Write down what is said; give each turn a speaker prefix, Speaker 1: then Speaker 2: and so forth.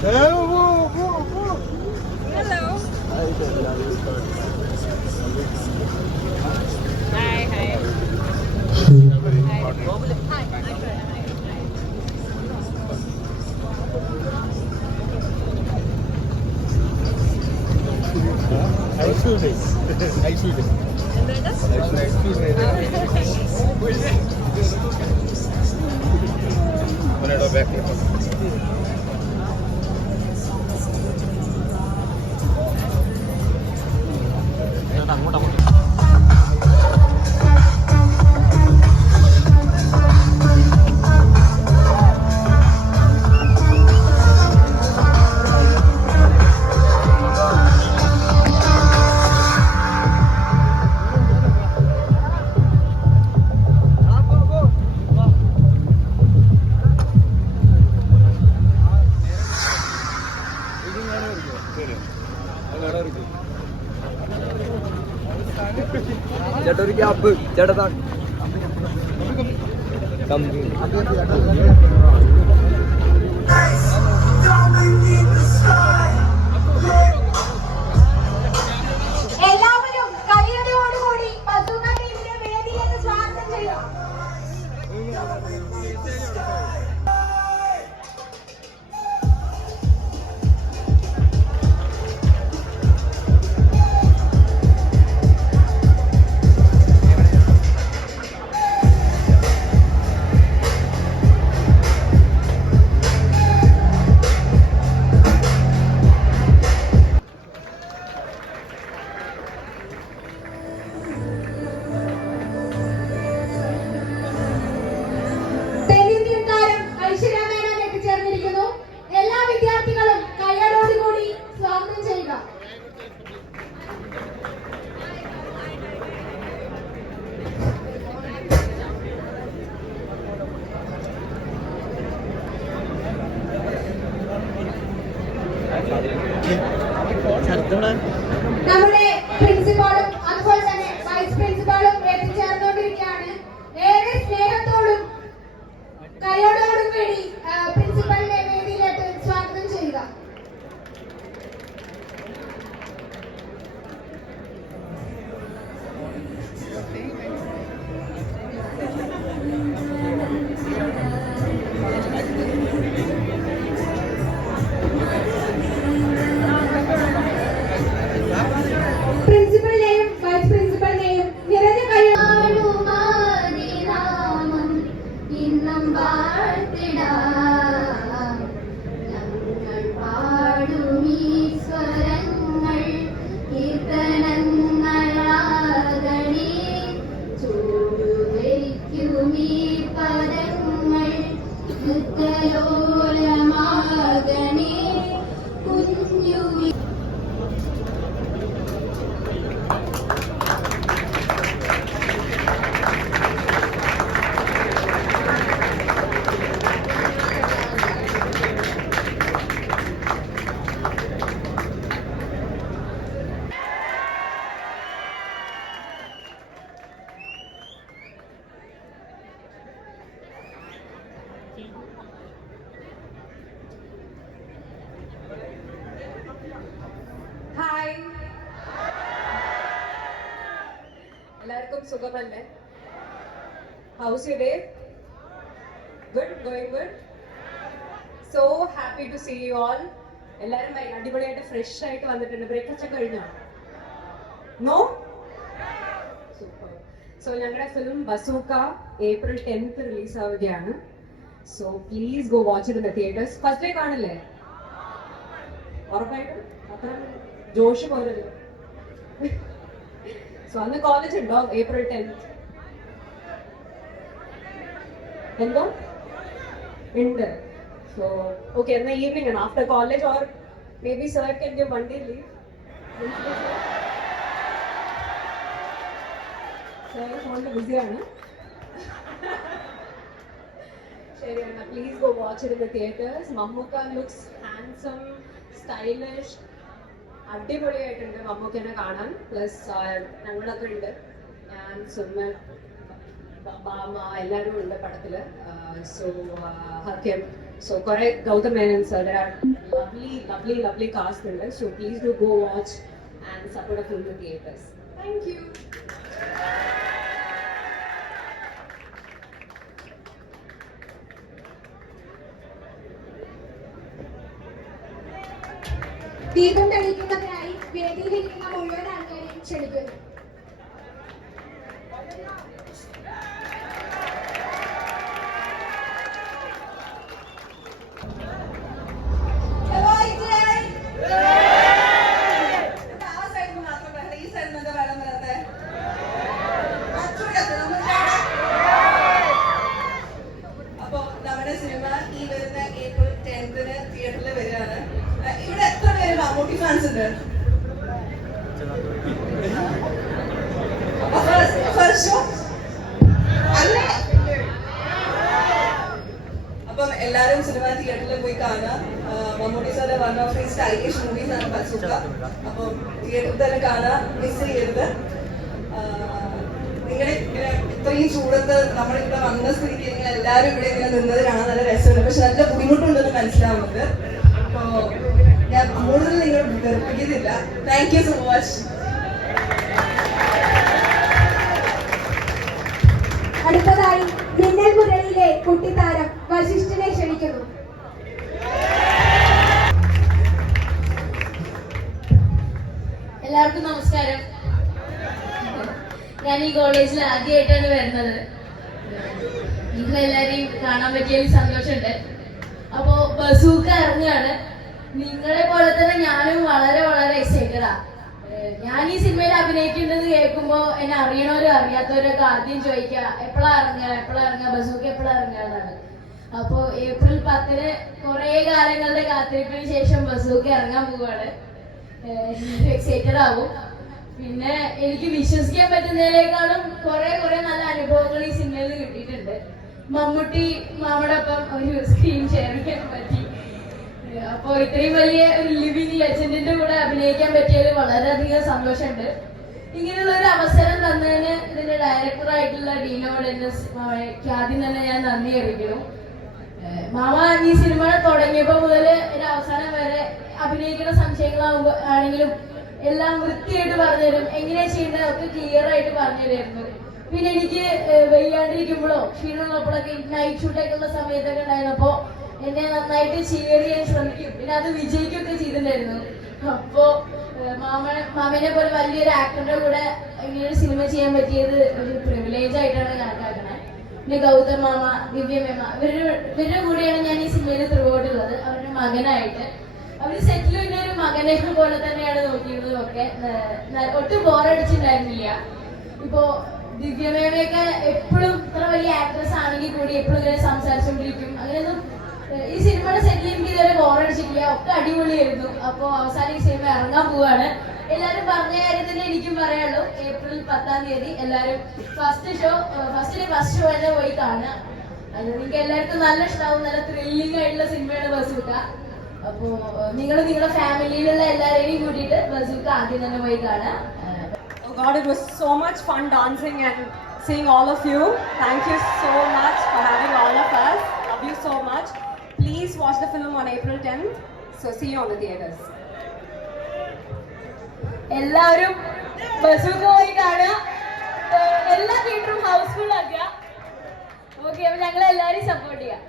Speaker 1: Hello. Hello. Hi.
Speaker 2: Hi. Hi, hi. Excuse me. Excuse me. Excuse me. Excuse me. Excuse me. ഒരു gap. ചേട്ടാ
Speaker 1: കമ്പി എല്ലാവർക്കും സുഖമല്ലേ? How's you day good going good so happy to see you all എല്ലാവരും അടിപൊളിയായിട്ട് fresh ആയിട്ട് വന്നിട്ടുണ്ട്. Breakfast ഒക്കെ കഴിഞ്ഞോ? നോ സൂപ്പർ സോ ഞങ്ങളുടെ film Bazooka April tenth release ആവുകയാണ്. So please go watch in the theatres first day കാണില്ലേ? ഉറപ്പായിട്ടും? അത്ര ജോഷ് പോരല്ലോ സോ അന്ന് കോളേജ് ഉണ്ടോ ഏപ്രിൽ ടെൻത്ത് എന്തോ ഉണ്ട് സോ ഓക്കെ എന്നാ ഈവനിങ് ആണ് after college or maybe sir can give one day leave sir ഫോണിൽ ബിസിയാണ് ശരി എന്നാ please go watch in the theatres Mammukka looks handsome stylish അടിപൊളിയായിട്ടുണ്ട്. മമ്മൂക്കനെ കാണാൻ. പ്ലസ് ഞങ്ങളൊക്കെ ഉണ്ട്. ഞാൻ സുമ മാമ എല്ലാവരും ഉണ്ട് പടത്തിൽ. സോ ഹക്കം സോ കുറെ Gautham Menon sir lovely lovely lovely cast ഉണ്ട്. So please do go watch and support film theatres thank you ീതം
Speaker 2: കഴിക്കും വേദിയിലിരിക്കുന്ന മുഴുവൻ ആൾക്കാരെയും ക്ഷണിക്കുന്നു
Speaker 3: അപ്പൊ നമ്മുടെ സിനിമ ഈ വരുന്ന ഏപ്രിൽ ടെൻത്തിന് തിയേറ്ററിൽ വരികയാണ് അഹ് ഇവിടെ എത്ര പേര് മമ്മൂട്ടി ഫാൻസ് ഉണ്ട് First show? അല്ല എല്ലാരും സിനിമ തിയേറ്ററിൽ പോയി കാണുക. മമ്മൂട്ടി സാറിന്റെ one of the stylish movies ആണ് ബസുക്ക അപ്പോൾ തിയേറ്ററിൽ തന്നെ കാണുക മിസ് ചെയ്യരുത്. നിങ്ങളുടെ ഇങ്ങനെ ഇത്രയും ചൂടത്ത് നമ്മളിവിടെ വന്ന സ്ഥിതിക്ക് നിങ്ങൾ എല്ലാവരും ഇവിടെ ഇങ്ങനെ നിന്നത് കാണാൻ നല്ല രസമുണ്ട്. പക്ഷെ നല്ല ബുദ്ധിമുട്ടുണ്ടെന്ന് മനസ്സിലാവുന്നത് അപ്പോ ഞാൻ കൂടുതൽ നിങ്ങൾ വെറുപ്പിക്കുന്നില്ല. താങ്ക് യു സോ മച്ച്
Speaker 2: അടുത്തതായി മിന്നൽ മുരളിയിലെ കുട്ടിത്താരം വശിഷ്ഠനെ ക്ഷണിക്കുന്നു.
Speaker 4: എല്ലാവർക്കും നമസ്കാരം. ഞാൻ ഈ കോളേജിൽ ആദ്യമായിട്ടാണ് വരുന്നത്. നിങ്ങളെല്ലാരെയും കാണാൻ പറ്റിയതിൽ സന്തോഷമുണ്ട്. അപ്പോ ബസൂക്ക ഇറങ്ങുകയാണ്. നിങ്ങളെ പോലെ തന്നെ ഞാനും വളരെ വളരെ എക്സൈറ്റഡാ ഞാൻ ഈ സിനിമയിൽ അഭിനയിക്കുന്നത് കേൾക്കുമ്പോ എന്നെ അറിയണവരും അറിയാത്തവരൊക്കെ ആദ്യം ചോദിക്കുക എപ്പോഴാ ഇറങ്ങുക? എപ്പോഴാ ഇറങ്ങുക? ബസൂക്ക് എപ്പോഴാ ഇറങ്ങുക? എന്നാണ്. അപ്പോ ഏപ്രിൽ പത്തിന് കുറെ കാലങ്ങളുടെ കാത്തിരിപ്പിന് ശേഷം ബസൂക്ക് ഇറങ്ങാൻ പോവാണ്. എക്സൈറ്റഡ് ആവും. പിന്നെ എനിക്ക് വിശ്വസിക്കാൻ പറ്റുന്നതിനേക്കാളും കുറെ കുറെ നല്ല അനുഭവങ്ങൾ ഈ സിനിമയിൽ കിട്ടിയിട്ടുണ്ട്. മമ്മൂട്ടി മാമടൊപ്പം ഒരു സ്ക്രീൻ ഷെയർ ചെയ്യാൻ പറ്റി. അപ്പൊ ഇത്രയും വലിയ ഒരു ലിവിങ് ലെജൻഡിന്റെ കൂടെ അഭിനയിക്കാൻ പറ്റിയതിൽ വളരെയധികം സന്തോഷമുണ്ട്. ഇങ്ങനെയുള്ള ഒരു അവസരം തന്നതിന് ഇതിന്റെ ഡയറക്ടർ ആയിട്ടുള്ള ഡീനോട് എന്റെ ആദ്യം തന്നെ ഞാൻ നന്ദി അറിയിക്കുന്നു. മാമ ഈ സിനിമ തുടങ്ങിയപ്പോ മുതൽ ഒരു അവസാനം വരെ അഭിനയിക്കുന്ന സംശയങ്ങളാകുമ്പോ ആണെങ്കിലും എല്ലാം വൃത്തിയായിട്ട് പറഞ്ഞുതരും എങ്ങനെയാ ചെയ്യേണ്ടത് ഒക്കെ ക്ലിയർ ആയിട്ട് പറഞ്ഞുതരായിരുന്നു പിന്നെ എനിക്ക് വയ്യാണ്ടിരിക്കുമ്പോഴോ ക്ഷീണമുള്ളപ്പോഴൊക്കെ നൈറ്റ് ഷൂട്ടൊക്കെ ഉള്ള സമയത്തൊക്കെ ഉണ്ടായിരുന്നപ്പോ എന്നെ നന്നായിട്ട് ചിയർ ചെയ്യാൻ ശ്രമിക്കും. പിന്നെ അത് വിജയിക്കുകയൊക്കെ ചെയ്തിട്ടുണ്ടായിരുന്നു. അപ്പോ മാമ മാമനെ പോലെ വലിയൊരു ആക്ടറുടെ കൂടെ ഇങ്ങനെ ഒരു സിനിമ ചെയ്യാൻ പറ്റിയത് ഒരു പ്രിവിലേജ് ആയിട്ടാണ് കണക്കാക്കുന്നത് പിന്നെ ഗൗതം മാമ ദിവ്യ മേമ ഇവരുടെ ഇവരുടെ കൂടെയാണ് ഞാൻ ഈ സിനിമയിൽ ത്രൂഔട്ടുള്ളത് അവരുടെ മകനായിട്ട്. അവർ സെറ്റിൽ പിന്നെ ഒരു മകനെ പോലെ തന്നെയാണ് നോക്കിയിരുന്നതും ഒക്കെ. ഒട്ടും ബോറടിച്ചിട്ടുണ്ടായിരുന്നില്ല ഇപ്പോ ദിവ്യമേമയൊക്കെ എപ്പോഴും ഇത്ര വലിയ ആക്ട്രസ് ആണെങ്കിൽ കൂടി എപ്പോഴും ഇങ്ങനെ സംസാരിച്ചുകൊണ്ടിരിക്കും അങ്ങനെയൊന്നും ഈ സിനിമയുടെ സെറ്റിൽ എനിക്ക് ഇതുവരെ ബോറടിച്ചിട്ടില്ല ഒക്കെ അടിപൊളിയായിരുന്നു. അപ്പോ അവസാനം ഈ സിനിമ ഇറങ്ങാൻ പോവാണ്. എല്ലാരും പറഞ്ഞ കാര്യത്തിൽ എനിക്കും പറയാനുള്ളൂ. ഏപ്രിൽ പത്താം തീയതി എല്ലാരും ഫസ്റ്റ് ഷോ ഫസ്റ്റിലെ ഫസ്റ്റ് ഷോ തന്നെ പോയി കാണുക. നിങ്ങൾക്ക് എല്ലാവർക്കും നല്ല ഇഷ്ടമാവും നല്ല ത്രില്ലിംഗ് ആയിട്ടുള്ള സിനിമയാണ് ബസൂക്ക. അപ്പോ നിങ്ങൾ നിങ്ങളുടെ ഫാമിലിയിലുള്ള എല്ലാവരെയും കൂട്ടിയിട്ട് ബസൂക്ക ആദ്യം തന്നെ പോയി കാണാം
Speaker 1: Oh God, it was so much fun dancing and seeing all of you. Thank you so much for having all of. Please watch the film on April 10th. So see you on the theaters.
Speaker 4: എല്ലാവരും ബസ്സൊക്കെ പോയി കാണുക എല്ലാ തിയേറ്ററും house full ആക്കുക okay അപ്പൊ ഞങ്ങൾ എല്ലാവരെയും support ചെയ്യാം